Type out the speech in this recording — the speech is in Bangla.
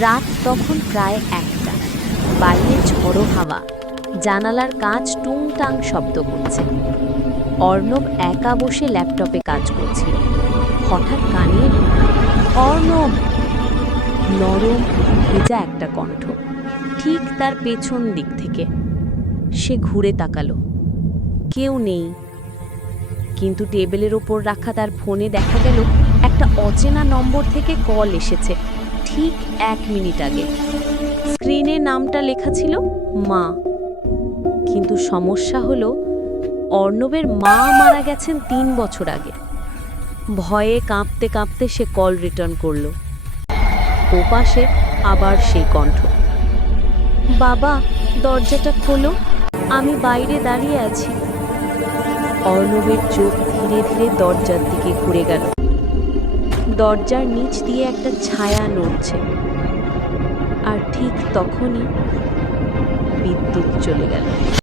রাত তখন প্রায় ১টা। বাইরে ঝড়ো হাওয়া, জানালার কাঁচ টুংটাং শব্দ করছে। অর্ণব একা বসে ল্যাপটপে কাজ করছিল। হঠাৎ কানে এলো, অর্ণব! নরম ভেজা একটা কণ্ঠ, ঠিক তার পেছন দিক থেকে। সে ঘুরে তাকালো, কেউ নেই। কিন্তু টেবিলের ওপর রাখা তার ফোনে দেখা গেল একটা অচেনা নম্বর থেকে কল এসেছে ঠিক ১ মিনিট আগে। স্ক্রিনে নামটা লেখা ছিল মা। কিন্তু সমস্যা হলো, অর্ণবের মা মারা গেছেন ৩ বছর আগে। ভয়ে কাঁপতে কাঁপতে সে কল রিটার্ন করল। ওপাশে আবার সেই কণ্ঠ, বাবা, দরজাটা খোলো, আমি বাইরে দাঁড়িয়ে আছি। অর্ণবের চোখ ধীরে ধীরে দরজার দিকে ঘুরে গেল। দরজার নিচ দিয়ে একটা ছায়া নড়ছে। আর ঠিক তখনই বিদ্যুৎ চলে গেল।